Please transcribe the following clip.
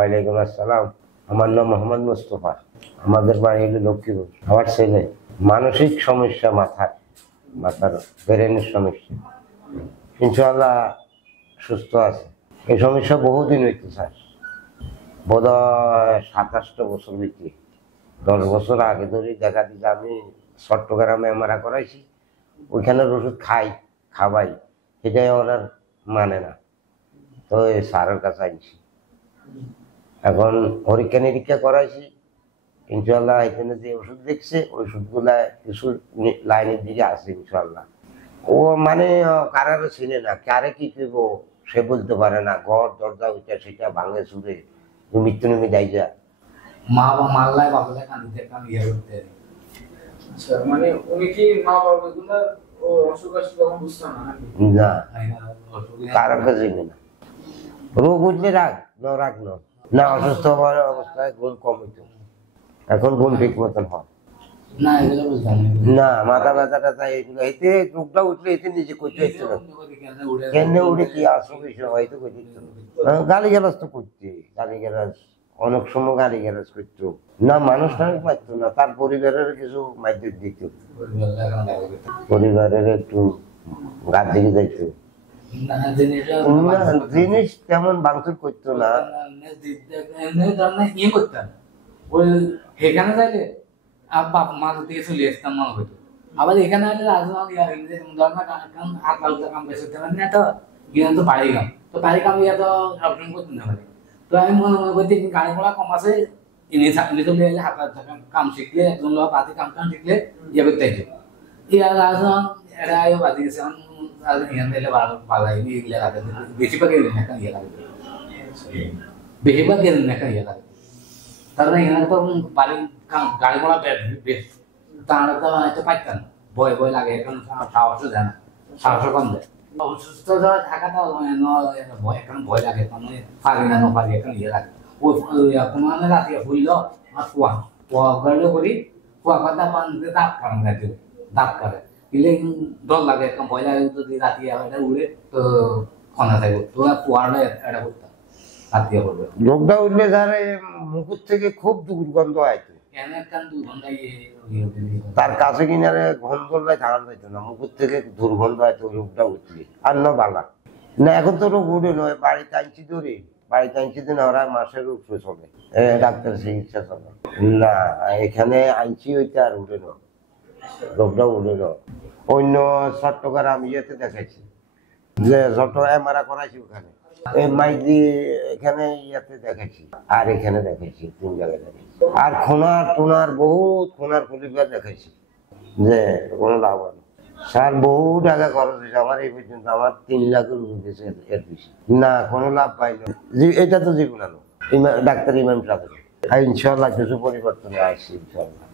ওয়ালাইকুম আসসালাম। আমার নাম মোহাম্মদ মুস্তফা। আমাদের বাড়ি হলো লক্ষ্মীপুর। আমার ছেলে মানসিক সমস্যা, মাথার ব্রেনের সমস্যা। ইনশাআল্লাহ সুস্থ আছে। এই সমস্যা বহুদিন হইতে স্যার, বোধহয় 27টা বছর হইতে। 10 বছর আগে ধরে দেখা দিচ্ছে। আমি চট্টগ্রামে এমআরআই করাইছি, ওইখানের ওষুধ খাওয়াই, সেটাই ওরা মানে না। তো এই স্যারের কাছে আইছি, এখন পরীক্ষা নিরীক্ষা করাইছি। ইনশাল্লাহ এখানে যে ওষুধ দেখছে ওষুধগুলা কিছু লাইনের দিকে আছে ইনশাল্লাহ। ও মানে কারারও ছিল না, কারে কি করব সে বলতে পারে না। ঘর দরজা ওইটা সেটা ভাঙে চুরে মৃত্যু নেমে যাই যা মা বা মাল্লায় বাবালে কান্দিতে কান ইয়ে করতে। আচ্ছা, মানে উনি কি মা বাবাগুলো ও অসুখ আছে তখন বুঝতো না না, কারোর কাছে না। রোগ উঠলে রাগ না, অসুস্থ হওয়ার অবস্থায় ঘুম কম হইতো, এখন ঘুম ঠিক মতন হয় না। এগুলো বুঝতাম না, মাথা ব্যথা টাথা এগুলো এতে রোগটা উঠলে এতে নিজে করতে হচ্ছে না। কেন উঠে কি আসো বিষয় হয়তো করতে গালি গ্যালাজ তো করছে, গালি গ্যালাজ অনেক সময় গালি গ্যালাজ করতো না, মানুষ পারতো না। তার পরিবারের কিছু মাধ্যম দিত, পরিবারের একটু গাছ দিকে যাইতো জিনিস তেমন ভাঙচুর করতো না। ইয়ে করতাম ওই সেখানে যাইলে বাপ মা থেকে চলে আসতাম মনে হইতো। আবার এখানে আসলে কাম বেশি পারি না, তো গিয়ে তো বাড়ি কাম, তো বাড়ি কাম ইয়া তো অপশন করতে না পারি। তো আমি মনে করছি গাড়ি ঘোড়া কম আছে, এনে চলে এলে হাত কাম শিখলে একজন লোক বাতি কাম শিখলে ইয়ে করতে চাইছে। ইয়ার এটা বাতি গেছে বেশিরভাগ ইয়ে লাগে, বেশিরভাগ ইয়ে লাগে। তারপরে এখানে তো বাড়ি গাড়ি ঘোড়া বেশ তারা তো হয়তো পাইতেন, ভয় লাগে, এখন সাহসও দেয় না, সাহসও কম দেয়। অসুস্থ থাকাটা ভয়, এখন ভয় লাগে, পারি না পারি, এখন ইয়ে লাগে। কোনো রাতে ভুলল আর কুয়া করলে করি, কুয়া কথা দাঁত কারণ রাতে দাঁত করে দিলে ডর লাগে, এখন ভয় লাগে। যদি রাতে উড়ে তো খনা থাকবে, তো কুয়াটা এটা করতাম রাতে করবে। রোগটা উঠলে ধরে মুকুর থেকে খুব দুর্গন্ধ আইতো, তার কাছে কিনারে গন্ধ থাকা যাইতো না, মুকুর থেকে দুর্গন্ধ আইতো রোগটা উঠলে। আর না বালা না, এখন তো রোগ উঠে নয়, বাড়িতে আনছি ধরে, বাড়িতে আনছি দিন ওরা মাসের উপরে চলে, ডাক্তার চিকিৎসা চলে না। এখানে আনছি ওইটা আর উঠে না, রোগটা উঠে না। অন্য চট্টগ্রাম ইয়েতে দেখাইছি, যে চট্টগ্রাম এমআরআই করাইছি ওখানে, মাইজি এখানে ইয়াতে দেখাইছি, আর এখানে দেখাইছি, 3 জায়গায় দেখাইছি। আর খোনার বহুত পরিবার দেখাইছি, যে কোনো লাভ হয় না। স্যার বহু টাকা খরচ হয়েছে আমার এই পর্যন্ত, আমার 3 লাখের উঠেছে এর বেশি না, কোনো লাভ পাইল। এটা তো যেগুলো ডাক্তার ইমাম সাহেব, ইনশাল্লাহ কিছু পরিবর্তন আসছে ইনশাল্লাহ।